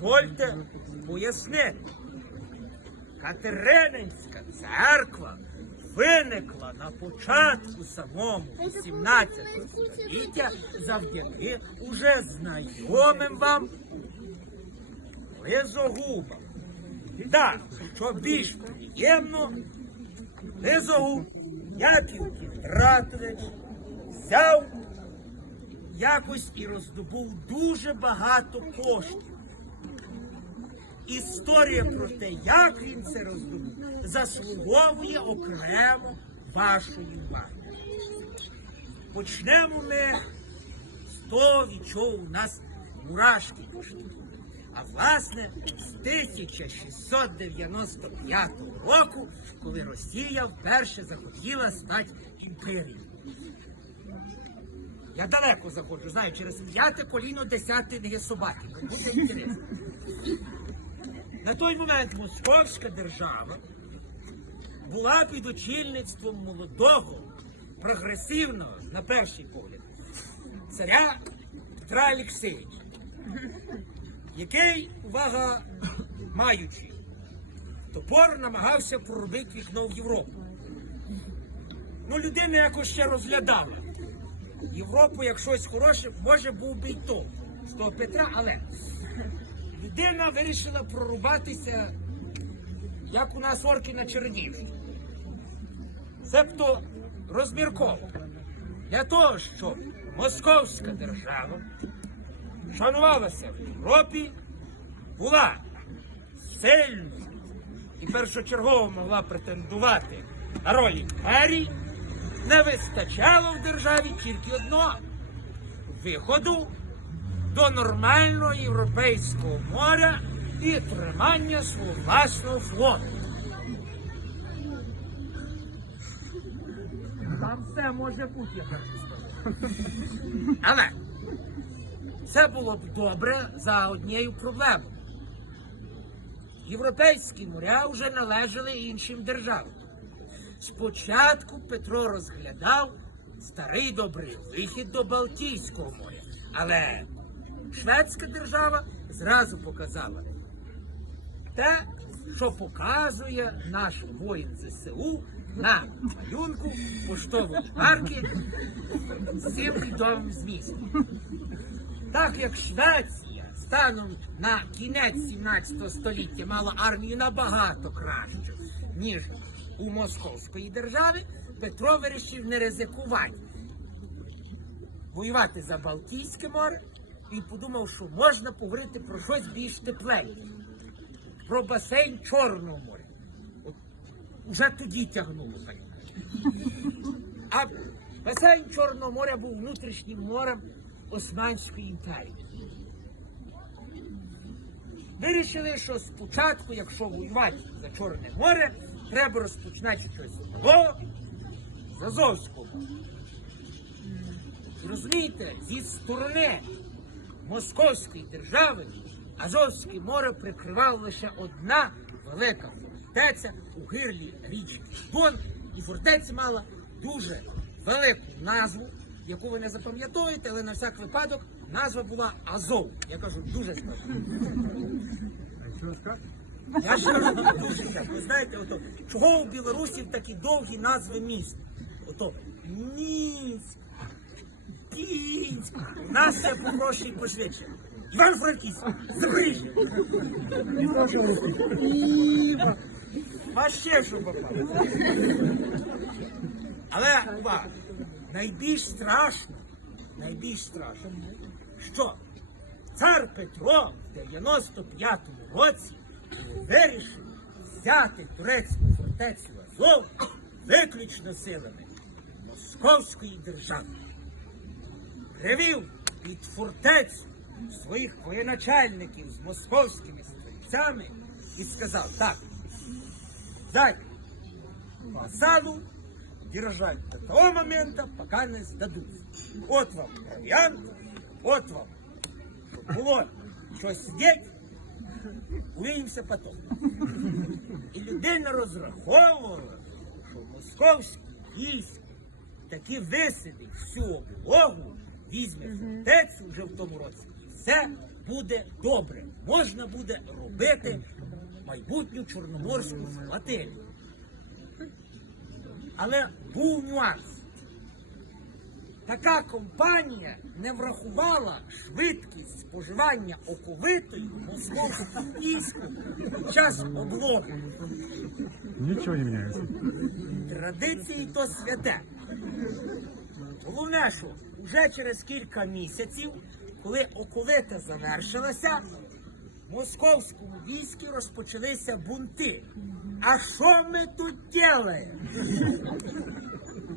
Дозвольте пояснити. Катерининська церква виникла на початку самому 18 століття завдяки уже знайомим вам лизогубам. Так, що більш приємно, лизогуб Яків Кіндратович взяв якось і роздобув дуже багато коштів. Історія про те, як він це роздобув, заслуговує окремо вашої уваги. Почнемо ми з того, від чого у нас мурашки пішли. А власне з 1695 року, коли Росія вперше захотіла стати імперією. Я далеко заходжу, знаю, через п'яте коліно десяте не є собаки. Буде інтересно. На той момент Московська держава була під очільництвом молодого, прогресивного, на перший погляд, царя Петра Олексійовича, який, увага, маючи, топор намагався проробити вікно в Європу. Ну, людина якось ще розглядала. Європу як щось хороше, може був би й то з того Петра, але людина вирішила прорубатися, як у нас орки на Чернігівщині. Себто розмірково. Для того, щоб Московська держава шанувалася в Європі, була сильною і першочергово могла претендувати на роль імперії, не вистачало в державі тільки одного виходу до нормального європейського моря і тримання свого власного флоту. Там все може бути, я так скажу. Але це було б добре за однією проблемою. Європейські моря вже належали іншим державам. Спочатку Петро розглядав старий добрий вихід до Балтійського моря, але шведська держава зразу показала те, що показує наш воїн ЗСУ на малюнку поштової марки з цим відомим змістом. Так як Швеція станом на кінець 17 століття мала армію набагато кращу, ніж у Московської держави, Петро вирішив не ризикувати воювати за Балтійське море і подумав, що можна поговорити про щось більш тепленьке, про басейн Чорного моря. От уже тоді тягнуло, понімаєте. А басейн Чорного моря був внутрішнім морем Османської імперії. Вирішили, що спочатку, якщо воювати за Чорне море, треба розпочинати щось нового, з Азовського Розумієте, зі сторони Московської держави Азовське море прикривала лише одна велика фортеця у гирлі річки Дон, і фортеця мала дуже велику назву, яку ви не запам'ятовуєте, але на всяк випадок назва була Азов. Я кажу, дуже складно. Я ж кажу, дуже складно. Ви знаєте, ото, чого у білорусів такі довгі назви міст? Ото Мінськ, У нас все попроще і пошвидше. Іван-Франківськ, Запоріжжя. Іва. Ваще що попало. Але увага, найбільш страшно, найбільш страшно, що цар Петро в 95-му році вирішив взяти турецьку фортецю Азов виключно силами Московської держави. Привів під фортецю своїх воєначальників з московськими стрільцями і сказав так, дай посаду держать до того момента, пока не здадуть. От вам провіант, от вам, щоб було щось сидіти, увидимося потом. І людина розраховувала, що московський київський таки висидить всю облогу, візьме фортецю вже в тому році і все буде добре. Можна буде робити майбутню чорноморську флотилію. Але був нюанс. Така компанія не врахувала швидкість споживання оковитої московського війську під час облоги. Ничего не меняется. Традиції то святе. Головне, що вже через кілька місяців, коли оковита завершилася, в московському війську розпочалися бунти. А що ми тут ділаємо?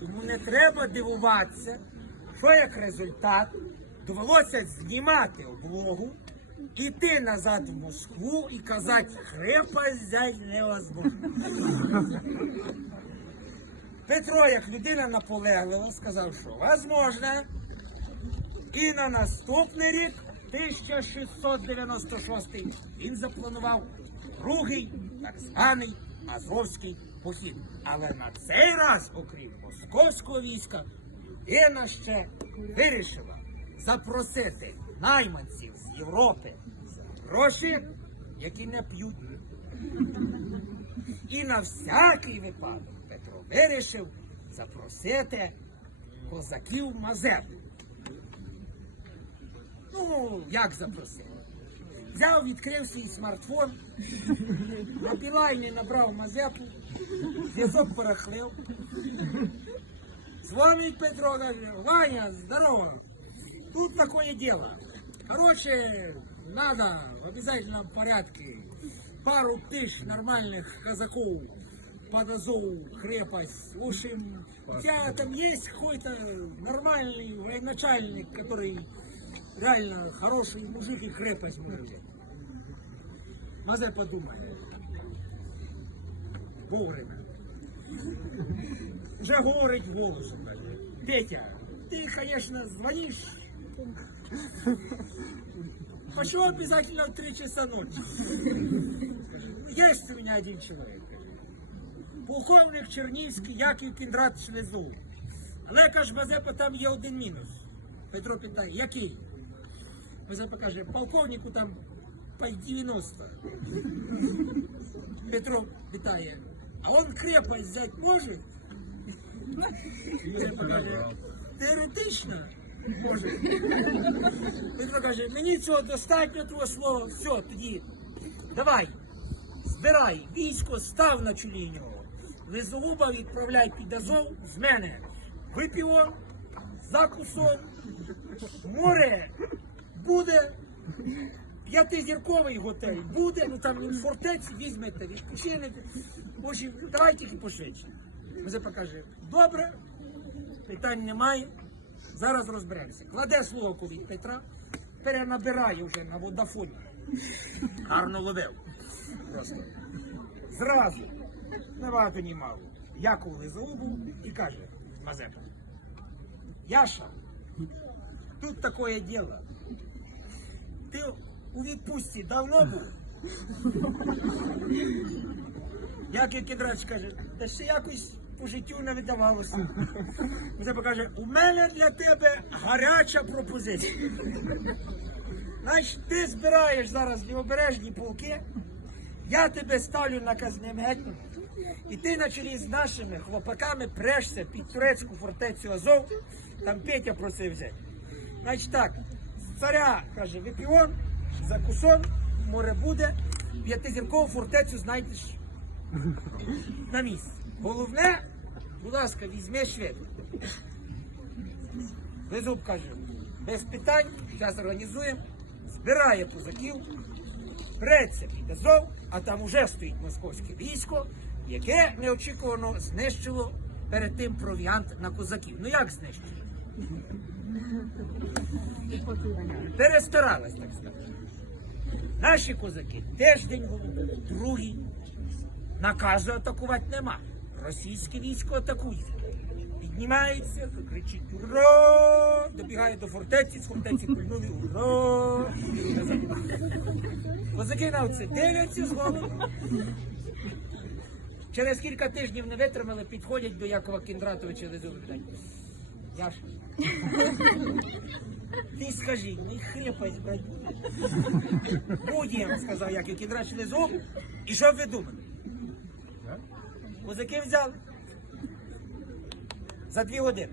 Тому не треба дивуватися, що як результат довелося знімати облогу, іти назад в Москву і казати, крепость взять невозможно. Петро, як людина наполеглива, сказав, що возможно. І на наступний рік, 1696, він запланував другий так званий Азовський похід. Але на цей раз, окрім московського війська, Єна ще вирішила запросити найманців з Європи за гроші, які не п'ють. І на всякий випадок вирішив запросити козаків Мазепи. Ну, як запросив? Взяв, відкрив свій смартфон, на Білайні набрав Мазепу, зв'язок порахлив. Дзвонить Петро, каже, Ваня, здорово. Тут такое дело. Короче, надо в обязательном порядке пару тысяч нормальных казаков под Азову крепость. В общем, у тебя там есть какой-то нормальный военачальник, который реально хороший мужик и крепость может? Мазай подумай. Вовремя. Вже говорить голосом. Петя, ты, конечно, звонишь. Почему обязательно в три часа ночи? Есть у меня один человек. Полковник Чернівський, Яків Кіндратович Лезовий. Але каже, Мазепа, там є один мінус. Петро питає, який? Мазепа каже, полковнику там по 90. Петро питає, а он крепость взять може? Мазепа каже, теоретично може. Петро каже, мені цього достатньо твого слова, все, тоді давай, збирай військо, став на чолі нього. Лизолуба відправляй під Азов з мене. Випіво, закусом, море буде. П'ятизірковий готель буде, ну там він фортеці візьмете, відпочинете. Общем, давай тільки пошвидше. Мазепа каже, добре, питань немає. Зараз розберемося. Кладе слово від Петра, перенабирає вже на водафоні. Гарно ловив. Просто. Зразу, не багато ні мало. Якову Лизоубу і каже Мазепа. Яша, тут такое діло. Ти у відпустці давно був? Як Кіндрач каже, та ще якось по життю не видавалося. Мазепа каже, у мене для тебе гаряча пропозиція. Значить, ти збираєш зараз лівобережні полки, я тебе ставлю наказним гетьманом, і ти на чолі з нашими хлопаками прешся під турецьку фортецю Азов, там Петя просив взяти. Значить так, царя, каже, Випіон, за кусон, море буде, п'ятизіркову фортецю знайдеш на місці. Головне, будь ласка, візьми швид. Лизуб каже, без питань, зараз організуємо, збирає козаків, преться під Азов, а там уже стоїть московське військо, яке неочікувано знищило перед тим провіант на козаків. Ну як знищило? Перестаралась, так сказати. Наші козаки тиждень голодали, другий. Наказу атакувати нема. Російське військо атакує. Піднімається, кричить ура! Добігає до фортеці, з фортеці пульнули ура! Козаки на це дивляться з голоду. Через кілька тижнів не витримали, підходять до Якова Кіндратовича Лизовича. Яша, Ти скажи, і хрипать, брать. Я вам сказав, як які драчили зуб. І що ви думали? Козаки взяли. За дві години.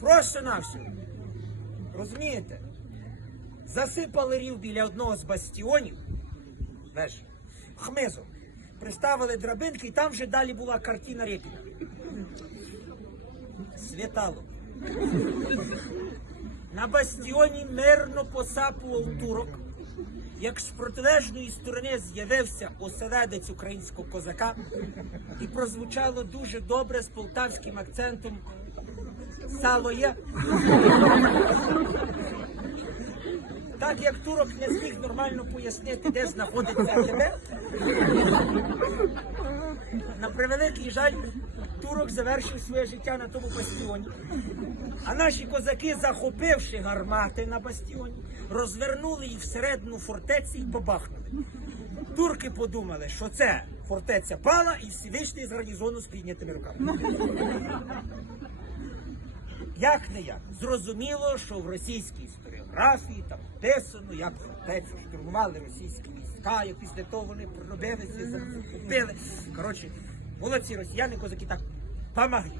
Просто навсього. Розумієте? Засипали рів біля одного з бастіонів. Знаєш, хмизом. Приставили драбинки, і там вже далі була картина Репіна. Світало. На бастіоні мирно посапував турок. Як з протилежної сторони з'явився оселедець українського козака, і прозвучало дуже добре з полтавським акцентом сало є. Так як турок не зміг нормально пояснити, де знаходиться тебе, на превеликий жаль, турок завершив своє життя на тому бастіоні. А наші козаки, захопивши гармати на бастіоні, розвернули їх всередину фортеці і побахнули. Турки подумали, що це фортеця пала, і всі вийшли з гарнізону з піднятими руками. Як не як? Зрозуміло, що в російській історіографії там написано, як фортецю штурмували російські війська, як після того вони пробилися, захопили. Коротше, молодці росіяни, козаки так помогли.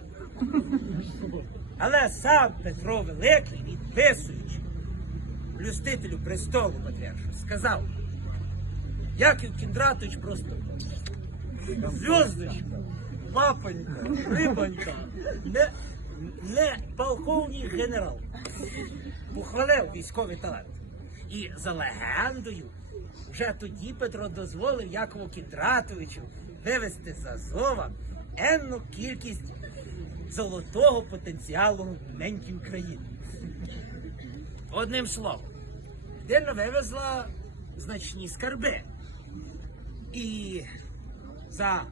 Але сам Петро Великий, відписуючи блюстителю престолу Патріарша, сказав, Яків Кіндратович просто зв'язочка, папонька, рибонька, не, не полковник генерал. Похвалив військовий талант. І за легендою, вже тоді Петро дозволив Якову Кіндратовичу вивезти з Азова енну кількість золотого потенціалу неньків країни. Одним словом, людина вивезла значні скарби. І за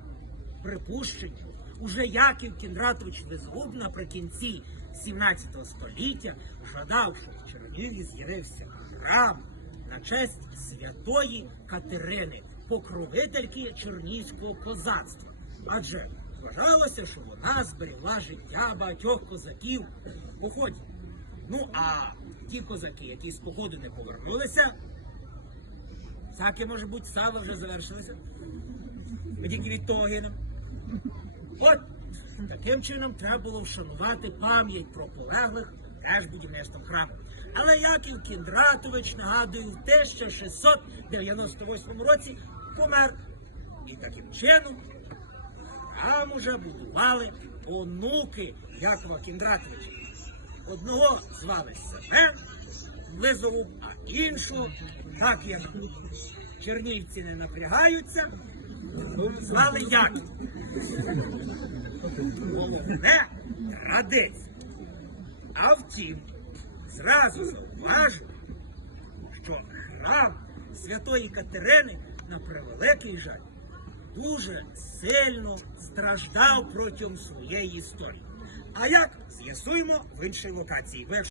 припущенням, уже Яків Кіндратович Везгуб наприкінці 17 століття жадав, щоб в Чернігові з'явився храм на честь святої Катерини, покровительки чернігівського козацтва. Адже вважалося, що вона зберегла життя багатьох козаків в поході. Ну а ті козаки, які з походу не повернулися, всяке може бути, саме вже завершилося. Ми тільки від того гинемо. Таким чином треба було вшанувати пам'ять про полеглих теж будівництвом храму. Але Яків Кіндратович, нагадую, в 1698 році помер. І таким чином храм уже будували онуки Якова Кіндратовича. Одного звали Семен Лизову, а іншого, так як чернівці не напрягаються, звали Яків. Головне радець. А втім, зразу зауважу, що храм Святої Катерини на превеликий жаль дуже сильно страждав протягом своєї історії. А як з'ясуємо в іншій локації?